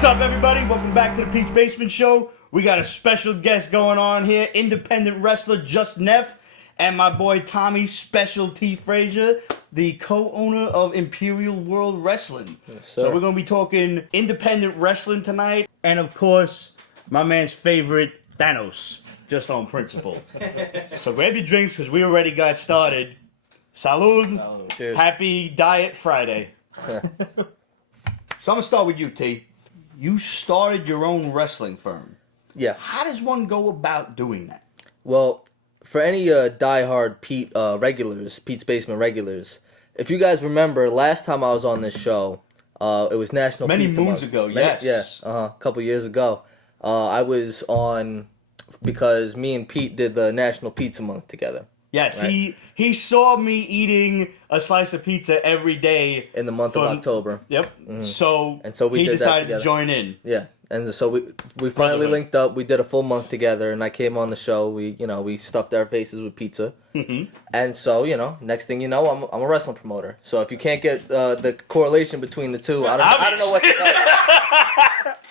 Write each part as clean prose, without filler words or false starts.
What's up, everybody? Welcome back to the Peach Basement Show. We got a special guest going on here, independent wrestler JustNeph, and my boy Tommy Special T Frazier, the co-owner of Imperial World Wrestling. Yes, so we're going to be talking independent wrestling tonight, and of course, my man's favorite, Thanos, just on principle. So grab your drinks, because we already got started. Salud. Cheers. Happy Diet Friday. So I'm going to start with you, T. You started your own wrestling firm. Yeah. How does one go about doing that? Well, for any diehard Pete's Basement regulars, if you guys remember, last time I was on this show, it was National Many Pizza moons Month. ago, yes. A couple years ago. I was on because me and Pete did the National Pizza Month together. Yes, right? he saw me eating a slice of pizza every day. In the month of October. Yep. Mm-hmm. So we he did decided that to join in. Yeah. And so we finally linked up. We did a full month together, and I came on the show. We stuffed our faces with pizza, and so next thing you know, I'm a wrestling promoter. So if you can't get the correlation between the two, I don't know what to tell you.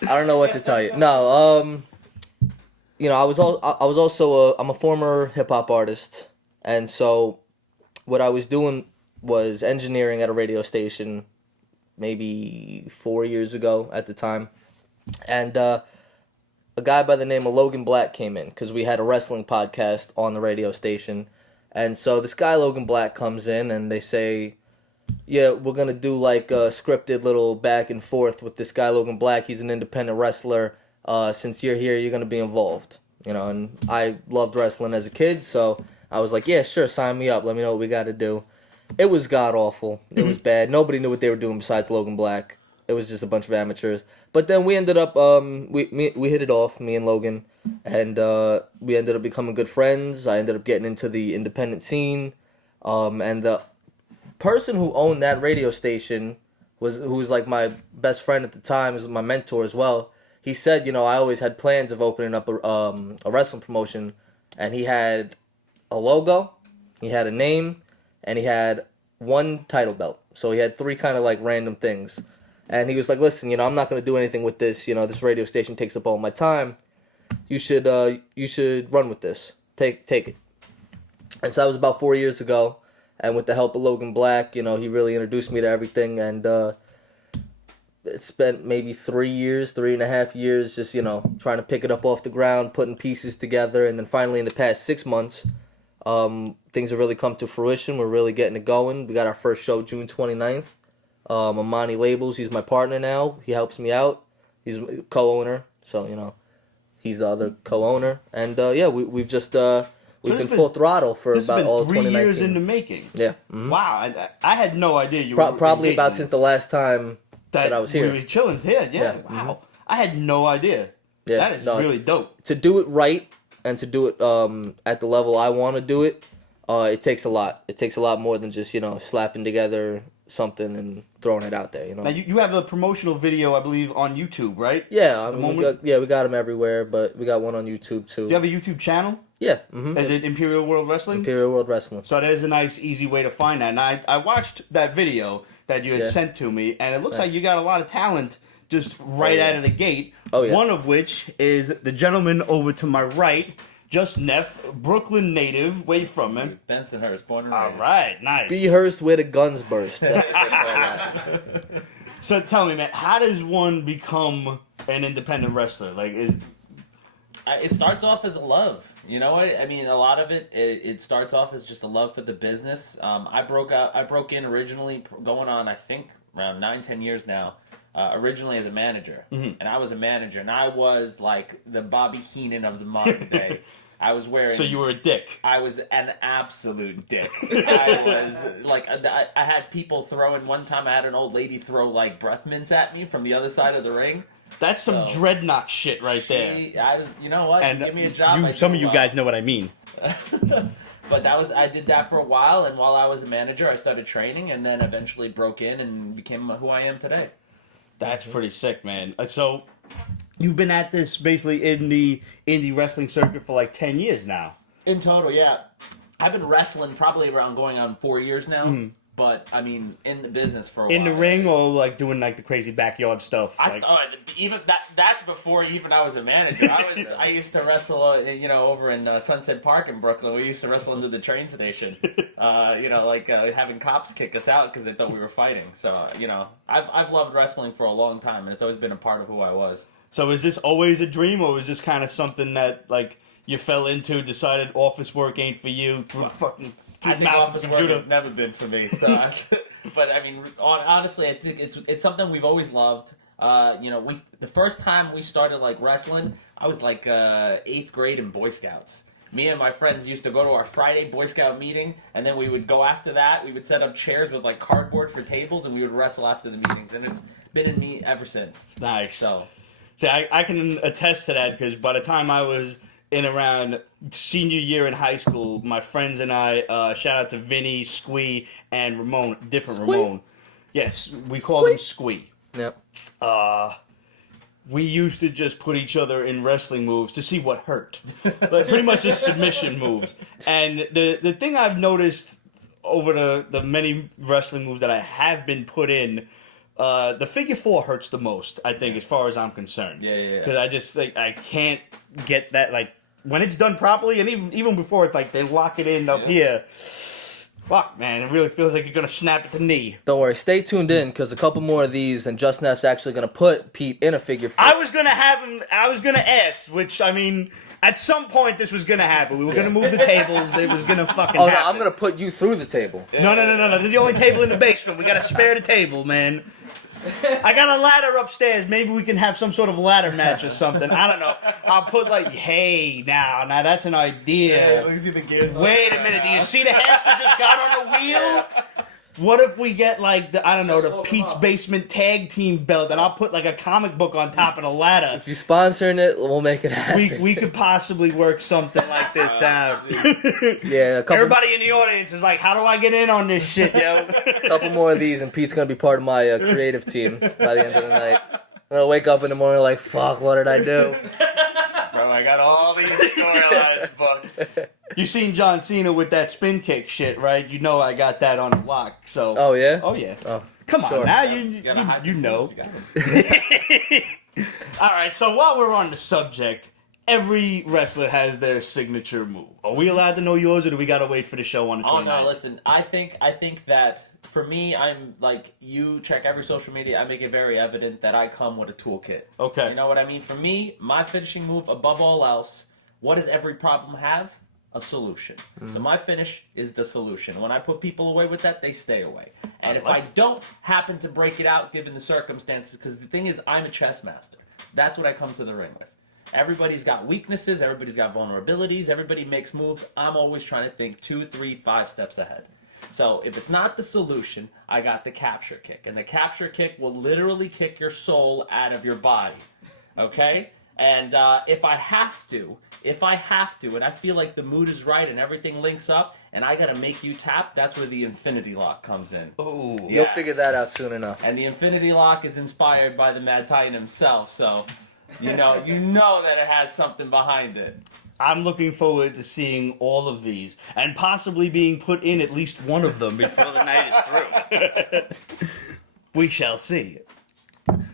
I don't know what to tell you. No, I'm a former hip hop artist, and so what I was doing was engineering at a radio station, maybe 4 years ago at the time. And a guy by the name of Logan Black came in because we had a wrestling podcast on the radio station. And so this guy, Logan Black, comes in and they say, yeah, we're going to do like a scripted little back and forth with this guy, Logan Black. He's an independent wrestler. Since you're here, you're going to be involved. And I loved wrestling as a kid, so I was like, yeah, sure, sign me up. Let me know what we got to do. It was god-awful. It was bad. Nobody knew what they were doing besides Logan Black. It was just a bunch of amateurs. But then we ended up, we hit it off, me and Logan, and we ended up becoming good friends. I ended up getting into the independent scene, and the person who owned that radio station who was like my best friend at the time, was my mentor as well. He said, I always had plans of opening up a wrestling promotion, and he had a logo, he had a name, and he had one title belt. So he had three kind of like random things. And he was like, listen, I'm not going to do anything with this. This radio station takes up all my time. You should run with this. Take it. And so that was about 4 years ago. And with the help of Logan Black, he really introduced me to everything. And it spent maybe 3.5 years, just, trying to pick it up off the ground, putting pieces together. And then finally in the past 6 months, things have really come to fruition. We're really getting it going. We got our first show June 29th. Amani Labels, he's my partner now. He helps me out. He's a co-owner, so he's the other co-owner. And we've just we've been full throttle for about all 2019. This has been 3 years in the making. Yeah. Mm-hmm. Wow, I had no idea you were probably about since the last time that I was here. We were chilling here. Yeah. Wow, mm-hmm. I had no idea. Yeah, that is really dope. To do it right and to do it at the level I want to do it, it takes a lot. It takes a lot more than just slapping together something and throwing it out there. Now you have a promotional video, I believe, on YouTube, right? Yeah, we got them everywhere, but we got one on YouTube too. Do you have a YouTube channel? Yeah. Mm-hmm. Is it Imperial World Wrestling? Imperial World Wrestling. So there's a nice, easy way to find that. And I watched that video that you had sent to me, and it looks like you got a lot of talent just right out of the gate. Oh, yeah. One of which is the gentleman over to my right, JustNeph, Brooklyn native. Where you from, man? Bensonhurst, born and raised. All right, nice. B-Hurst where the guns burst. That's what they call that. So tell me, man, how does one become an independent wrestler? It starts off as a love. You know what? I mean, a lot of it starts off as just a love for the business. I broke in originally going on, I think, around 9-10 years now. Originally as a manager, and I was a manager, and I was like the Bobby Heenan of the modern day. I was wearing. So you were a dick. I was an absolute dick. I was like, I had people throwing. One time, I had an old lady throw like breath mints at me from the other side of the ring. That's some dreadnought shit right there. You know what? And give me a job. Some of you guys know what I mean. But I did that for a while, and while I was a manager, I started training, and then eventually broke in and became who I am today. That's pretty sick, man. So, you've been at this basically in the indie wrestling circuit for like 10 years now. In total, yeah. I've been wrestling probably around going on 4 years now. but I mean, in the business for a In while. the ring, or like doing like the crazy backyard stuff? Even that's before even I was a manager. I used to wrestle, over in Sunset Park in Brooklyn. We used to wrestle into the train station. Having cops kick us out because they thought we were fighting. So I've loved wrestling for a long time, and it's always been a part of who I was. So is this always a dream, or is this kind of something that like you fell into, decided office work ain't for you, I think office work has never been for me. So, but I mean, honestly, I think it's something we've always loved. The first time we started like wrestling, I was like 8th grade in Boy Scouts. Me and my friends used to go to our Friday Boy Scout meeting, and then we would go after that. We would set up chairs with like cardboard for tables, and we would wrestle after the meetings. And it's been in me ever since. Nice. So, see, I can attest to that because by the time I was in around senior year in high school, my friends and I, shout out to Vinny, Squee, and Ramon, different Squee? Ramon. Yes, we call him Squee. Yep. We used to just put each other in wrestling moves to see what hurt. Like pretty much just submission moves. And the thing I've noticed over the many wrestling moves that I have been put in, the figure 4 hurts the most, I think, as far as I'm concerned. Yeah. Because I just think I can't get that, like, when it's done properly, and even before it's like they lock it in up here. Fuck, man, it really feels like you're gonna snap at the knee. Don't worry, stay tuned in because a couple more of these, and JustNeph's actually gonna put Pete in a figure 4. I was gonna ask, which I mean, at some point this was gonna happen. We were gonna move the tables. It was gonna fucking. Oh no, happen. I'm gonna put you through the table. No. This is the only table in the basement. We gotta spare the table, man. I got a ladder upstairs. Maybe we can have some sort of ladder match or something. I don't know. I'll put like, hey, now that's an idea. Wait a minute. Do you see the hamster just got on the wheel? What if we get like the Pete's Basement Tag Team belt, and I'll put like a comic book on top of the ladder. If you're sponsoring it, we'll make it happen. We could possibly work something like this out. Yeah, Everybody in the audience is like, how do I get in on this shit, yo? A couple more of these, and Pete's gonna be part of my creative team by the end of the night. I'm gonna wake up in the morning like, fuck, what did I do? Bro, I got all these storylines booked. You seen John Cena with that spin kick shit, right? You know I got that on lock. So. Oh yeah. Oh yeah. Oh, come on sure. now, you know. All right. So while we're on the subject, every wrestler has their signature move. Are we allowed to know yours, or do we gotta wait for the show on the 29th? Oh no, listen. I think that for me, I'm like you. Check every social media. I make it very evident that I come with a toolkit. Okay. You know what I mean? For me, my finishing move above all else. What does every problem have? A solution. So my finish is the solution. When I put people away with that, they stay away. And if I don't happen to break it out given the circumstances, because the thing is, I'm a chess master. That's what I come to the ring with. Everybody's got weaknesses. Everybody's got vulnerabilities. Everybody makes moves. I'm always trying to think 2, 3, 5 steps ahead. So if it's not the solution, I got the capture kick. And the capture kick will literally kick your soul out of your body. Okay? And if I have to, and I feel like the mood is right and everything links up, and I gotta make you tap, that's where the Infinity Lock comes in. Oh, you'll figure that out soon enough. And the Infinity Lock is inspired by the Mad Titan himself, so you know that it has something behind it. I'm looking forward to seeing all of these, and possibly being put in at least one of them before the night is through. We shall see.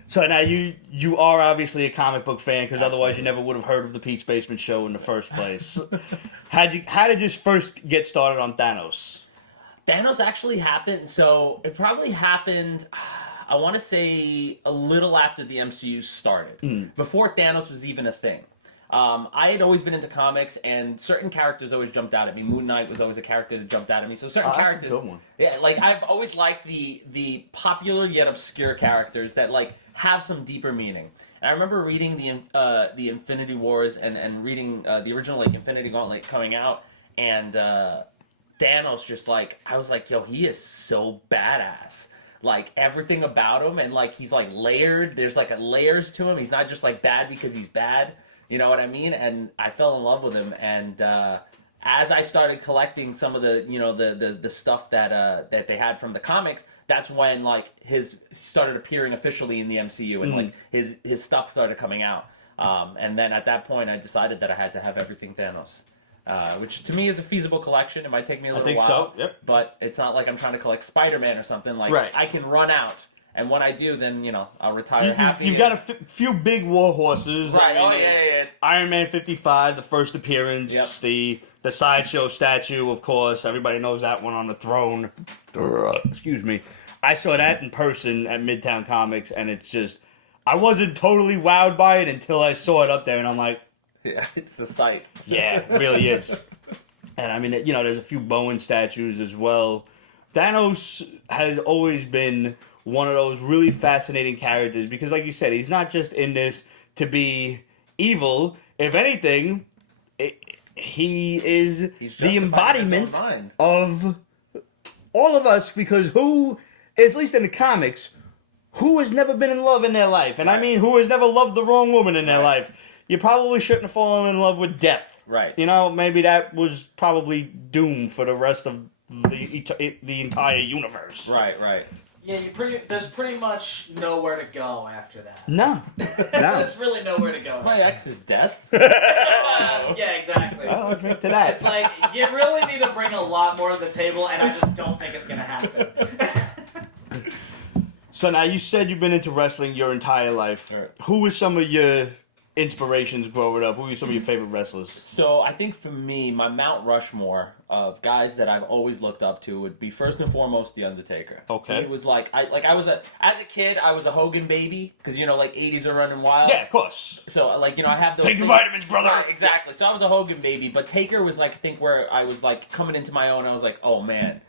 So now you are obviously a comic book fan, because otherwise you never would have heard of the Pete's Basement Show in the first place. How did you first get started on Thanos? Thanos actually happened, so it probably happened, I want to say, a little after the MCU started. Before Thanos was even a thing. I had always been into comics, and certain characters always jumped out at me. Moon Knight was always a character that jumped out at me. So certain characters, that's a good one. Yeah, like I've always liked the popular yet obscure characters that like have some deeper meaning. And I remember reading the Infinity Wars and reading the original like Infinity Gauntlet coming out, and Thanos just like I was like, yo, he is so badass. Like everything about him, and like he's like layered. There's like layers to him. He's not just like bad because he's bad. You know what I mean? And I fell in love with him. And as I started collecting some of the, the stuff that they had from the comics, that's when like his started appearing officially in the MCU, and like his stuff started coming out. And then at that point, I decided that I had to have everything Thanos. which to me is a feasible collection. It might take me a little while. so, yep. But it's not like I'm trying to collect Spider-Man or something. Like, right. I can run out, and when I do, then, I'll retire happy. You've got a few big war horses. Right, yeah. Iron Man 55, the first appearance. Yep. The Sideshow statue, of course. Everybody knows that one on the throne. Excuse me. I saw that in person at Midtown Comics, and it's just... I wasn't totally wowed by it until I saw it up there, and I'm like... Yeah, it's the sight. Yeah, it really is. And I mean, there's a few Bowen statues as well. Thanos has always been one of those really fascinating characters, because like you said, he's not just in this to be evil. If anything... He is the embodiment of all of us, because who, at least in the comics, who has never been in love in their life? And I mean, who has never loved the wrong woman in their life? You probably shouldn't have fallen in love with death. Right. Maybe that was probably doomed for the rest of the entire universe. Right. Yeah, there's pretty much nowhere to go after that. No. There's really nowhere to go. My ex's death. Yeah, exactly. I'll admit to that. It's like, you really need to bring a lot more to the table, and I just don't think it's going to happen. So now, you said you've been into wrestling your entire life. Right. Who were some of your inspirations growing up? Who were some of your favorite wrestlers? So I think for me, my Mount Rushmore of guys that I've always looked up to would be first and foremost The Undertaker. Okay. He was as a kid, I was a Hogan baby, because 80s are running wild. Yeah, of course. So I have those. Take your vitamins, brother. Right, exactly. So I was a Hogan baby, but Taker was I think where I was coming into my own. I was like, oh man,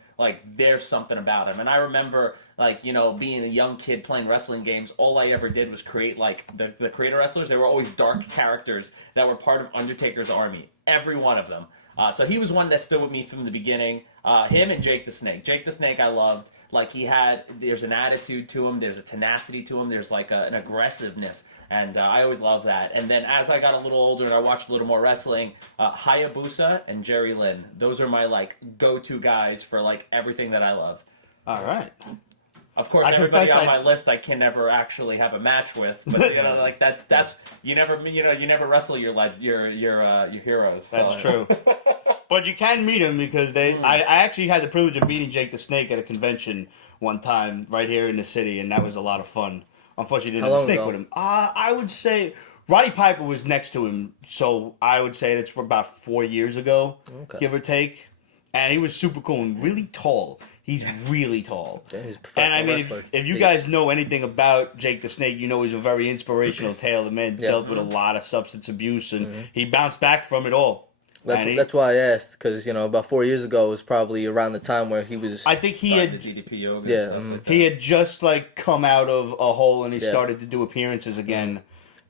there's something about him. And I remember being a young kid playing wrestling games, all I ever did was create the creator wrestlers. They were always dark characters that were part of Undertaker's army. Every one of them. So he was one that stood with me from the beginning. Him and Jake the Snake. Jake the Snake I loved. There's an attitude to him. There's a tenacity to him. There's an aggressiveness. And I always loved that. And then as I got a little older and I watched a little more wrestling, Hayabusa and Jerry Lynn. Those are my go-to guys for everything that I love. All right. Of course, everybody on my list I can never actually have a match with, but that's you never wrestle your heroes. So. That's true. But you can meet them, because I actually had the privilege of meeting Jake the Snake at a convention one time right here in the city, and that was a lot of fun. Unfortunately, didn't stick with him. I would say Roddy Piper was next to him, so I would say that's for about 4 years ago, give or take. And he was super cool and really tall. He's really tall. Yeah, he's a professional wrestler. If you guys know anything about Jake the Snake, he's a very inspirational tale. The man dealt with a lot of substance abuse, and he bounced back from it all. That's why I asked, because about 4 years ago was probably around the time where he was. I think he had the DDP yoga. Yeah, and stuff he had just come out of a hole, and he started to do appearances again.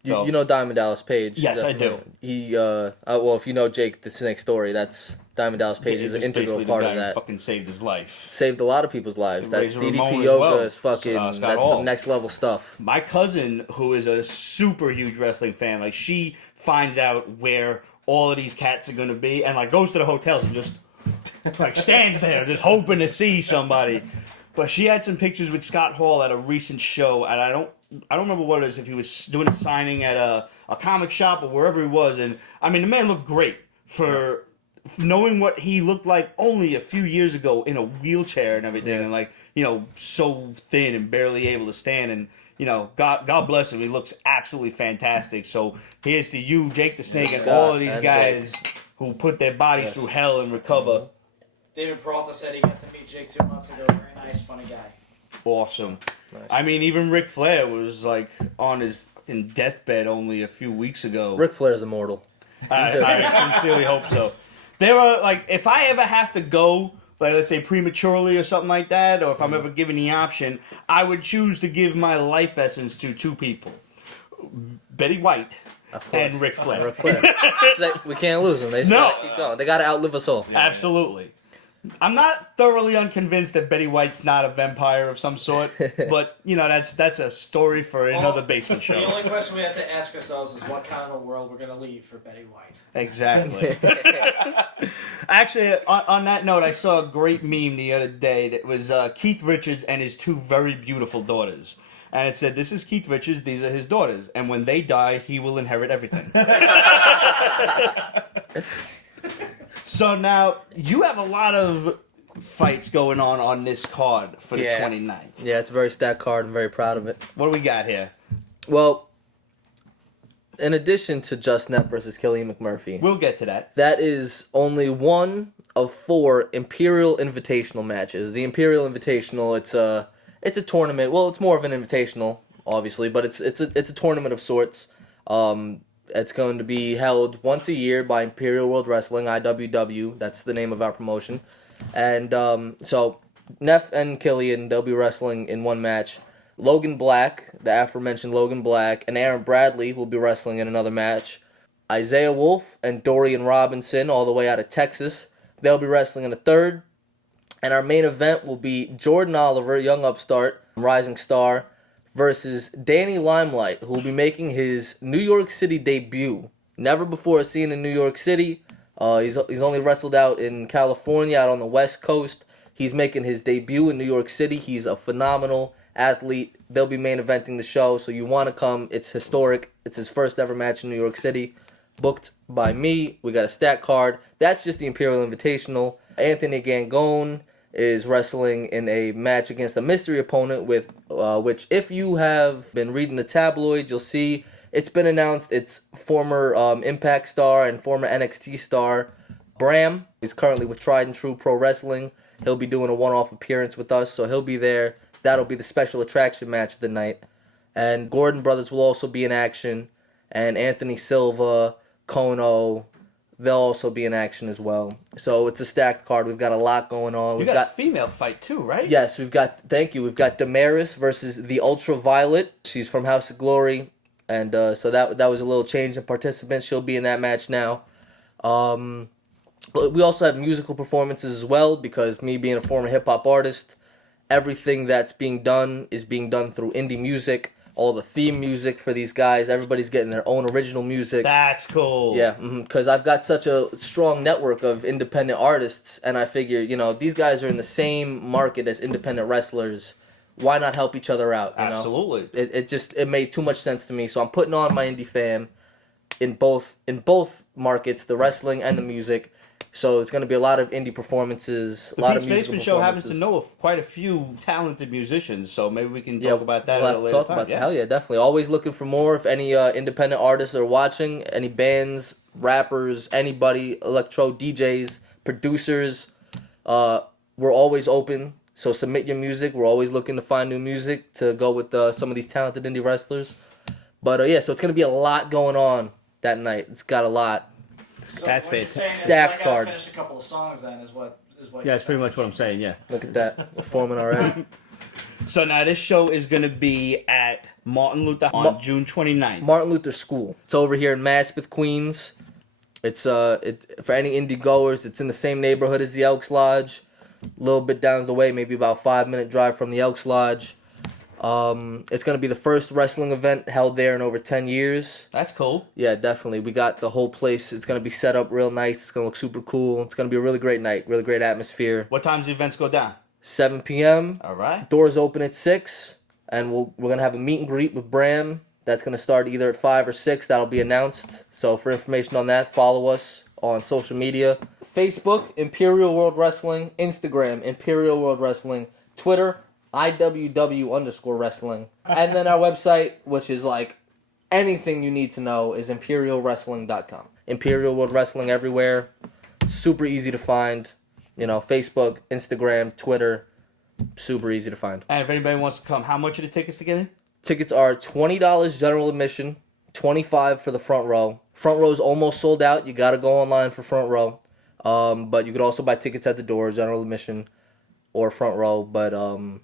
So. You know Diamond Dallas Page? Yes, definitely. I do. He if you know Jake the Snake story, that's Diamond Dallas Page is an integral part of that. Fucking saved his life. Saved a lot of people's lives. That Razor DDP Ramon yoga is fucking. That's some next level stuff. My cousin, who is a super huge wrestling fan, she finds out where all of these cats are going to be, and goes to the hotels and just stands there, just hoping to see somebody. But she had some pictures with Scott Hall at a recent show, and I don't remember what it is, if he was doing a signing at a comic shop or wherever he was. And I mean, the man looked great for knowing what he looked like only a few years ago in a wheelchair and everything, and so thin and barely able to stand. And God bless him, he looks absolutely fantastic. So here's to you, Jake the Snake, and all of these guys who put their bodies through hell and recover. David Peralta said he got to meet Jake 2 months ago. Very nice, funny guy. Awesome. Nice. I mean, even Ric Flair was on his fucking deathbed only a few weeks ago. Ric Flair's immortal. I sincerely hope so. There are if I ever have to go, let's say prematurely or something like that, or if I'm ever given the option, I would choose to give my life essence to two people: Betty White and Ric Flair. Ric Flair. We can't lose them. They just gotta keep going. They gotta outlive us all. Absolutely. I'm not thoroughly unconvinced that Betty White's not a vampire of some sort, but that's a story for another basement show. The only question we have to ask ourselves is what kind of a world we're going to leave for Betty White. Exactly. Actually, on that note, I saw a great meme the other day that was Keith Richards and his two very beautiful daughters. And it said, "This is Keith Richards, these are his daughters, and when they die, he will inherit everything." So now you have a lot of fights going on this card for the 29th. Yeah, it's a very stacked card. I'm very proud of it. What do we got here? Well, in addition to JustNeph versus Killian McMurphy, We'll get to that. that is only one of 4 Imperial Invitational matches. The Imperial Invitational, it's a tournament. Well, it's more of an invitational, obviously, but it's a tournament of sorts. It's going to be held once a year by Imperial World Wrestling, IWW. That's the name of our promotion. And so Neph and Killian, they'll be wrestling in one match. Logan Black, the aforementioned Logan Black, and Aaron Bradley will be wrestling in another match. Isaiah Wolf and Dorian Robinson, all the way out of Texas, they'll be wrestling in a third. And our main event will be Jordan Oliver, young upstart, rising star, versus Danny Limelight, who will be making his New York City debut. Never before seen in New York City. He's only wrestled out in California, out on the West Coast. He's making his debut in New York City. He's a phenomenal athlete. They'll be main eventing the show, so you want to come. It's historic. It's his first ever match in New York City. Booked by me. We got a stat card. That's just the Imperial Invitational. Anthony Gangone is wrestling in a match against a mystery opponent with which, if you have been reading the tabloids, you'll see it's been announced. It's former Impact star and former NXT star Bram. He's currently with Tried and True Pro Wrestling. He'll be doing a one-off appearance with us, so he'll be there. That'll be the special attraction match of the night. And Gordon Brothers will also be in action. And Anthony Silva, Kono, they'll also be in action as well. So it's a stacked card. We've got a lot going on. You got a female fight too, right? Yes, we've got Damaris versus the Ultraviolet. She's from House of Glory. And so that was a little change in participants. She'll be in that match now. We also have musical performances as well, because me being a former hip-hop artist, everything that's being done is being done through indie music. All the theme music for these guys, everybody's getting their own original music. That's cool. Yeah, because I've got such a strong network of independent artists, and I figure, these guys are in the same market as independent wrestlers. Why not help each other out? Absolutely. It made too much sense to me, so I'm putting on my indie fam in both markets, the wrestling and the music. So it's going to be a lot of indie performances, a lot of musical Basement Show happens performances. to know of quite a few talented musicians, so maybe we can talk about that we'll at a have to later talk time. about that. Hell yeah, definitely. Always looking for more. If any independent artists are watching, any bands, rappers, anybody, electro DJs, producers, we're always open. So submit your music. We're always looking to find new music to go with some of these talented indie wrestlers. But so it's going to be a lot going on that night. It's got a lot. So That's what you're fantastic. saying is Stacked I gotta card. finish a couple of songs then is what Yeah, you're that's pretty saying. much what I'm saying, yeah. Look at that. We're forming already. So now this show is going to be at Martin Luther on June 29th. Martin Luther School. It's over here in Maspeth, Queens. It's for any indie goers. It's in the same neighborhood as the Elks Lodge. A little bit down the way, maybe about 5-minute drive from the Elks Lodge. It's going to be the first wrestling event held there in over 10 years. That's cool. Yeah, definitely. We got the whole place. It's going to be set up real nice. It's going to look super cool. It's going to be a really great night. Really great atmosphere. What times the events go down? 7 p.m. All right. Doors open at 6. And we're going to have a meet and greet with Bram. That's going to start either at 5 or 6. That'll be announced. So for information on that, follow us on social media. Facebook, Imperial World Wrestling. Instagram, Imperial World Wrestling. Twitter, IWW_wrestling. And then our website, which is like anything you need to know, is ImperialWrestling.com. Imperial World Wrestling everywhere. Super easy to find. Facebook, Instagram, Twitter. Super easy to find. And if anybody wants to come, how much are the tickets to get in? Tickets are $20 general admission, $25 for the front row. Front row's almost sold out. You got to go online for front row. But you could also buy tickets at the door, general admission or front row. But 20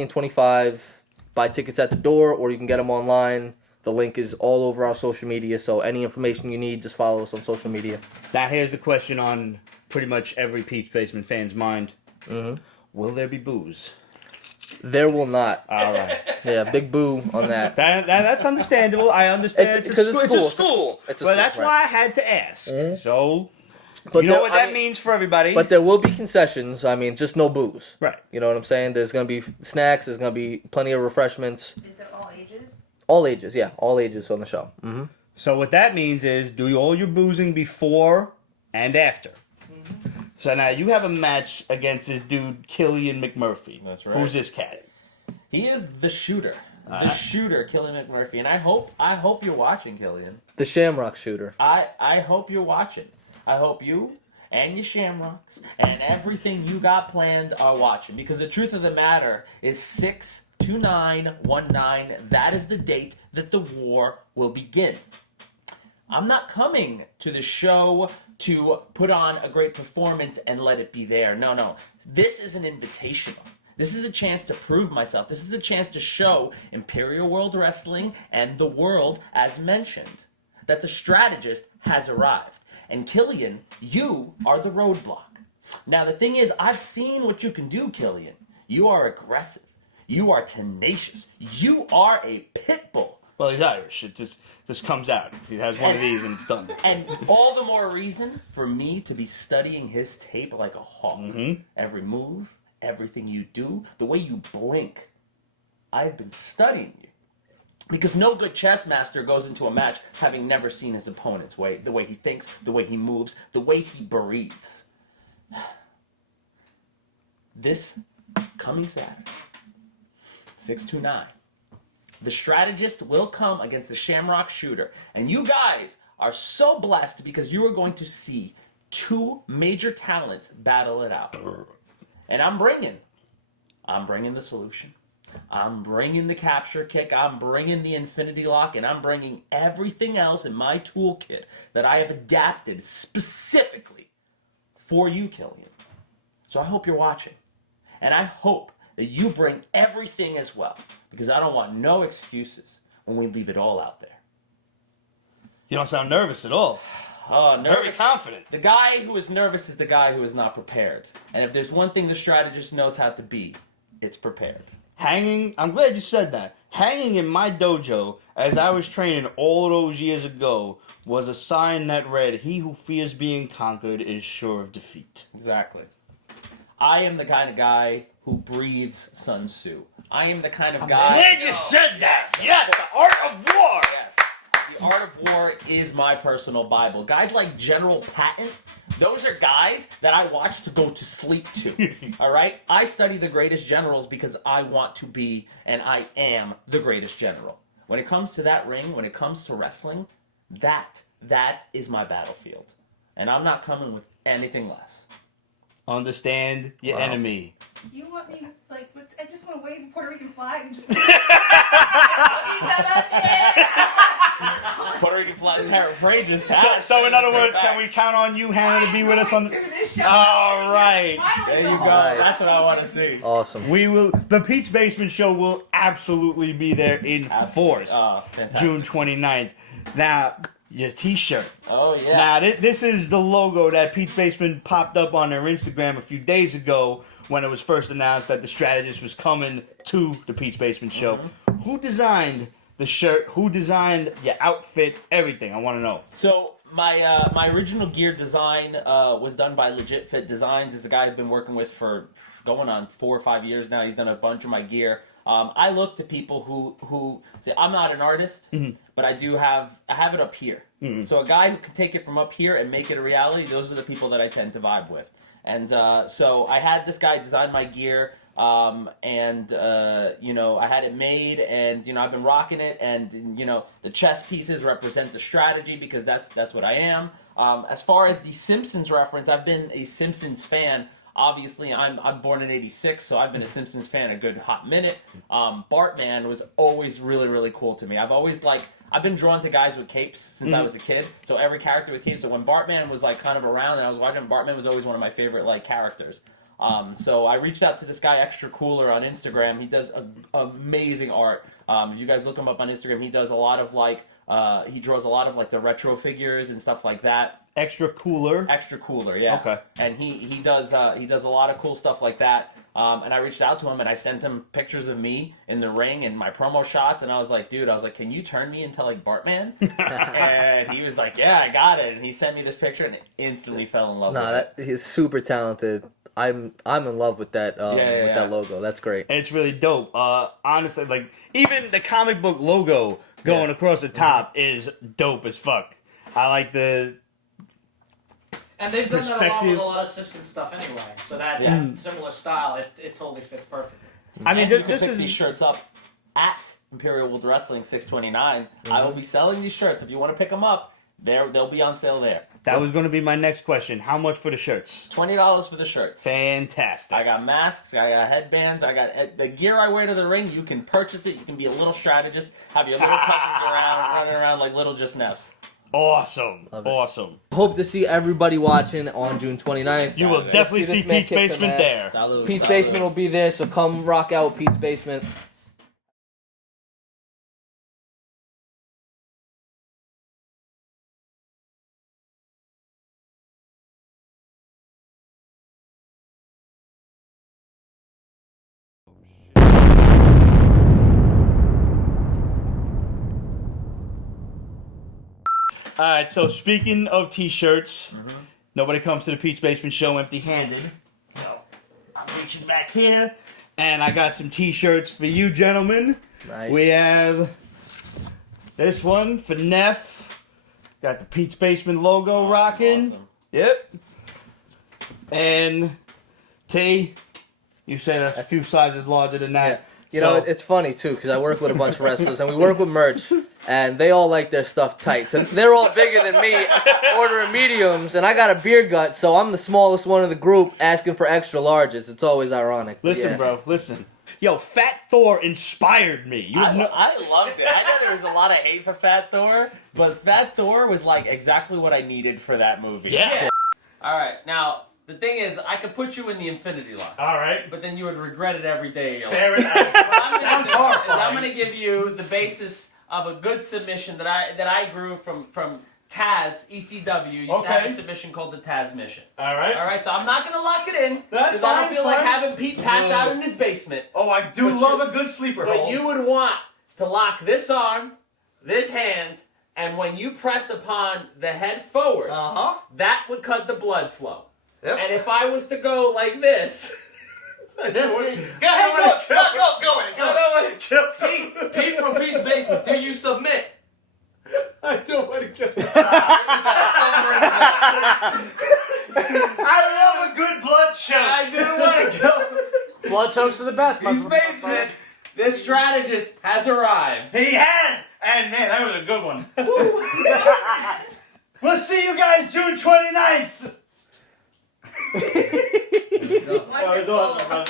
and 25. Buy tickets at the door, or you can get them online. The link is all over our social media. So any information you need, just follow us on social media. Now here's the question on pretty much every Peach Basement fan's mind. Mm-hmm. Will there be booze? There will not. All right. Yeah, big boo on that. That's understandable. I understand. It's It's a school. school. It's a Well, school, that's right. why I had to ask. Mhm. So, But you know there- what I that mean- means for everybody. But there will be concessions. I mean, just no booze. Right. You know what I'm saying? There's going to be snacks. There's going to be plenty of refreshments. Is it all ages? All ages, yeah. All ages on the show. Mm-hmm. So what that means is, do all your boozing before and after. So now you have a match against this dude, Killian McMurphy. That's right. Who's this cat? He is the shooter. The shooter, Killian McMurphy. And I hope you're watching, Killian. The Shamrock Shooter. I hope you're watching. I hope you and your Shamrocks and everything you got planned are watching. Because the truth of the matter is 6/29/19. That is the date that the war will begin. I'm not coming to the show to put on a great performance and let it be there. No. This is an invitational. This is a chance to prove myself. This is a chance to show Imperial World Wrestling and the world, as mentioned, that the strategist has arrived. And Killian, you are the roadblock. Now, the thing is, I've seen what you can do, Killian. You are aggressive. You are tenacious. You are a pit bull. Well, he's Irish. It just comes out. He has one of these and it's done. And all the more reason for me to be studying his tape like a hawk. Every move, everything you do, the way you blink. I've been studying you. Because no good chess master goes into a match having never seen his opponent's way, the way he thinks, the way he moves, the way he breathes. This coming Saturday, 6/29, the strategist will come against the Shamrock Shooter. And you guys are so blessed because you are going to see two major talents battle it out. And I'm bringing the solution. I'm bringing the capture kick. I'm bringing the infinity lock. And I'm bringing everything else in my toolkit that I have adapted specifically for you, Killian. So I hope you're watching. And I hope that you bring everything as well. Because I don't want no excuses when we leave it all out there. You don't sound nervous at all. Oh, nervous. Very confident. The guy who is nervous is the guy who is not prepared. And if there's one thing the strategist knows how to be, it's prepared. Hanging, I'm glad you said that. Hanging in my dojo, as I was training all those years ago, was a sign that read, "He who fears being conquered is sure of defeat." Exactly. I am the kind of guy who breathes Sun Tzu. I am the kind of guy... Glad you said that! Yes, the art of war! Yes. The Art of War is my personal Bible. Guys like General Patton, those are guys that I watch to go to sleep to. All right? I study the greatest generals because I want to be, and I am, the greatest general. When it comes to that ring, when it comes to wrestling, that is my battlefield. And I'm not coming with anything less. Understand your enemy. You want me, like, I just want to wave a Puerto Rican flag and just... Puerto Rican flag, Frazier. So in other words, can we count on you, Hannah, to be with us on... All right. There you go. Nice. That's what I want to see. Awesome. We will... The Pete's Basement Show will absolutely be there in force. Oh, fantastic. June 29th. Now, your t-shirt. Oh, yeah. Now, this is the logo that Pete's Basement popped up on their Instagram a few days ago when it was first announced that the strategist was coming to the Pete's Basement Show. Who designed the shirt? Who designed your outfit? Everything. I want to know. So my original gear design was done by Legit Fit Designs. It's a guy I've been working with for going on 4 or 5 years now. He's done a bunch of my gear. I look to people who say, I'm not an artist, but I have it up here. So a guy who can take it from up here and make it a reality, those are the people that I tend to vibe with. And so I had this guy design my gear, and I had it made, and I've been rocking it, and the chess pieces represent the strategy because that's what I am. As far as the Simpsons reference, I've been a Simpsons fan. Obviously, I'm born in '86, so I've been a Simpsons fan a good hot minute. Bartman was always really, really cool to me. I've been drawn to guys with capes since I was a kid. So every character with capes. So when Bartman was kind of around and I was watching, Bartman was always one of my favorite characters. So I reached out to this guy Extra Cooler on Instagram. He does amazing art. If you guys look him up on Instagram, he does a lot of he draws a lot of the retro figures and stuff like that. Extra Cooler, yeah. Okay. And he does a lot of cool stuff like that. And I reached out to him and I sent him pictures of me in the ring and my promo shots. And I was like, dude, can you turn me into Bartman? And he was like, yeah, I got it. And he sent me this picture and instantly fell in love with it. He's super talented. I'm in love with that that logo. That's great. And it's really dope. Honestly, even the comic book logo going across the top is dope as fuck. I like And they've done that along perspective. with a lot of Simpsons stuff anyway. So that similar style, it totally fits perfectly. I mean, And you can this pick is these shirts up at Imperial World Wrestling 629. I will be selling these shirts. If you want to pick them up, they'll be on sale there. that was going to be my next question. How much for the shirts? $20 for the shirts. Fantastic. I got masks, I got headbands, I got the gear I wear to the ring. You can purchase it. You can be a little strategist. Have your little cousins around, running around like little JustNephs. Awesome. Love it. Awesome. Hope to see everybody watching on June 29th. You will Saturday. definitely See this see man Pete's kick some Basement ass. there. Salud, Pete's salud. Basement will be there, so come rock out Pete's Basement. All right, so speaking of T-shirts, nobody comes to the Pete's Basement show empty-handed. So I'm reaching back here, and I got some T-shirts for you gentlemen. Nice. We have this one for Neph. Got the Pete's Basement logo rocking. Awesome. Yep. And T, you said a few sizes larger than Yeah. that. You know, it's funny, too, because I work with a bunch of wrestlers, and we work with merch, and they all like their stuff tight. So they're all bigger than me, ordering mediums, and I got a beer gut, so I'm the smallest one in the group asking for extra larges. It's always ironic. but Listen, yeah. bro, listen. Yo, Fat Thor inspired me. You know, I loved it. I know there was a lot of hate for Fat Thor, but Fat Thor was like exactly what I needed for that movie. yeah. All right, now the thing is, I could put you in the Infinity Line, All right. but then you would regret it every day of your life. Fair enough. What I'm Sounds gonna do is horrifying. I'm going to give you the basis of a good submission that I grew from Taz ECW. Used to have a Okay. submission called the Taz Mission. All right. All right, so I'm not going to lock it in That's because I fine, don't feel it's like fine. having Pete pass out in his basement. Oh, I do But love you- a good sleeper But hole. you would want to lock this arm, this hand, and when you press upon the head forward, Uh-huh. that would cut the blood flow. Yep. And if I was to go like this, Go ahead, go. Pete from Pete's Basement, do you submit? I don't want to go. I love a good blood show. I didn't want to go. Blood chokes are the best. Pete's Basement. This strategist has arrived. He has. And man, that was a good one. We'll see you guys June 29th. Wonderful. That was awesome, bro.